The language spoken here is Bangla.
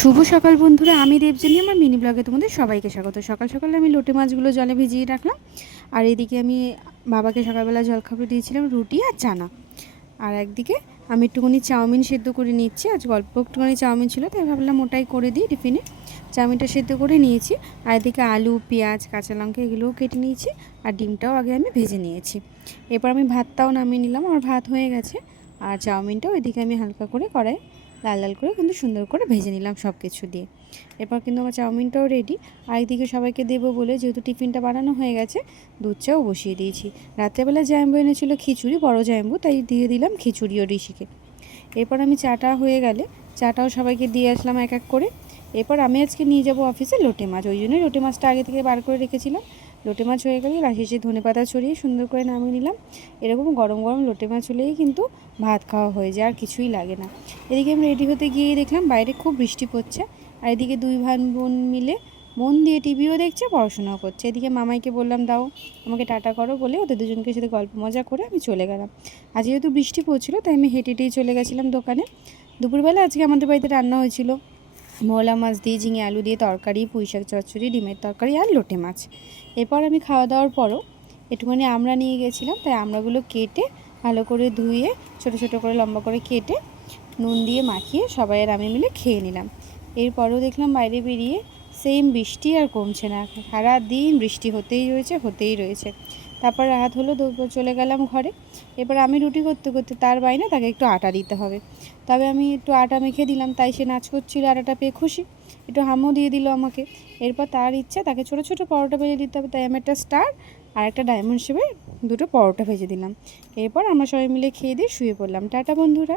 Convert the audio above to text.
শুভ সকাল বন্ধুরা, আমি দেবজানী আমার মিনি ব্লগে তোমাদের সবাইকে স্বাগত। সকাল সকালে আমি লোটে মাছগুলো জলে ভিজিয়ে রাখলাম। আর এদিকে আমি বাবাকে সকালবেলা জলখাবার দিয়েছিলাম রুটি আর চানা। আর একদিকে আমি একটুখানি চাউমিন সেদ্ধ করে নিচ্ছি। আজ অল্প একটুখানি চাউমিন ছিল, তাই ভাবলাম ওটাই করে দিই টিফিনে। চাউমিনটা সেদ্ধ করে নিয়েছি। আর এদিকে আলু, পেঁয়াজ, কাঁচা লঙ্কা এগুলোও কেটে নিয়েছি। আর ডিমটাও আগে আমি ভেজে নিয়েছি। এরপর আমি ভাতটাও নামিয়ে নিলাম। আমার ভাত হয়ে গেছে। আর চাউমিনটাও এদিকে আমি হালকা করে কড়াই লাল লাল করে কিন্তু সুন্দর করে ভেজে নিলাম সব কিছু দিয়ে। এরপর কিন্তু আমার চাউমিনটাও রেডি। আর একদিকে সবাইকে দেবো বলে যেহেতু টিফিনটা বানানো হয়ে গেছে, দুধ চাও বসিয়ে দিয়েছি। রাত্রেবেলা জাম্বু এনেছিল খিচুড়ি, বড় জাম্বু, তাই দিয়ে দিলাম খিচুড়ি ও ঋষিকে। এরপর আমি চাটা হয়ে গেলে চাটাও সবাইকে দিয়ে আসলাম এক এক করে। এরপর আমি আজকে নিয়ে যাব অফিসে লোটে মাছ, ওই জন্যই লোটে মাছটা আগে থেকে বার করে রেখেছিলাম। লোটে মাছ হয়ে গেলে শেষে ধনেপাতা ছড়িয়ে সুন্দর করে নামিয়ে নিলাম। এরকম গরম গরম লোটে মাছ হলেই কিন্তু ভাত খাওয়া হয়ে যায়, আর কিছুই লাগে না। এদিকে আমি রেডি হতে গিয়ে দেখলাম বাইরে খুব বৃষ্টি পড়ছে। আর এদিকে দুই ভাই বোন মিলে মন দিয়ে টিভিও দেখছে, পড়াশোনাও করছে। এদিকে মামাইকে বললাম দাও আমাকে টাটা করো বলে ওদের দুজনকে সাথে গল্প মজা করে আমি চলে গেলাম। আজ যেহেতু বৃষ্টি পড়ছিল তাই আমি হেঁটে হেঁটেই চলে গেছিলাম দোকানে। দুপুরবেলা আজকে আমাদের বাড়িতে রান্না হয়েছিল মোলা মাছ দিয়ে, ঝিঙে আলু দিয়ে তরকারি, পুঁইশাক চচ্চড়ি, ডিমের তরকারি আর লোটে মাছ। এরপর আমি খাওয়া দাওয়ার পরও একটুখানি আমড়া নিয়ে গেছিলাম, তাই আমড়াগুলো কেটে ভালো করে ধুয়ে ছোটো ছোটো করে লম্বা করে কেটে নুন দিয়ে মাখিয়ে সবাই আর আমি মিলে খেয়ে নিলাম। এরপরও দেখলাম বাইরে বেরিয়ে সেম বৃষ্টি আর কমছে না, সারা দিন বৃষ্টি হতেই রয়েছে। তারপর রাত হলো, চলে গেলাম ঘরে। এবার আমি রুটি করতে করতে তার বাইরে তাকে একটু আটা দিতে হবে, তবে আমি একটু আটা মেখে দিলাম, তাই সে নাচ করছিল, আটাটা পেয়ে খুশি, একটু হামও দিয়ে দিল আমাকে। এরপর তার ইচ্ছা তাকে ছোটো ছোটো পরোটা ভেজে দিতে হবে, তাই আমি একটা স্টার আর একটা ডায়মন্ড শেপের দুটো পরোটা ভেজে দিলাম। এরপর আমরা সবাই মিলে খেয়ে দিয়ে শুয়ে পড়লাম। টাটা বন্ধুরা।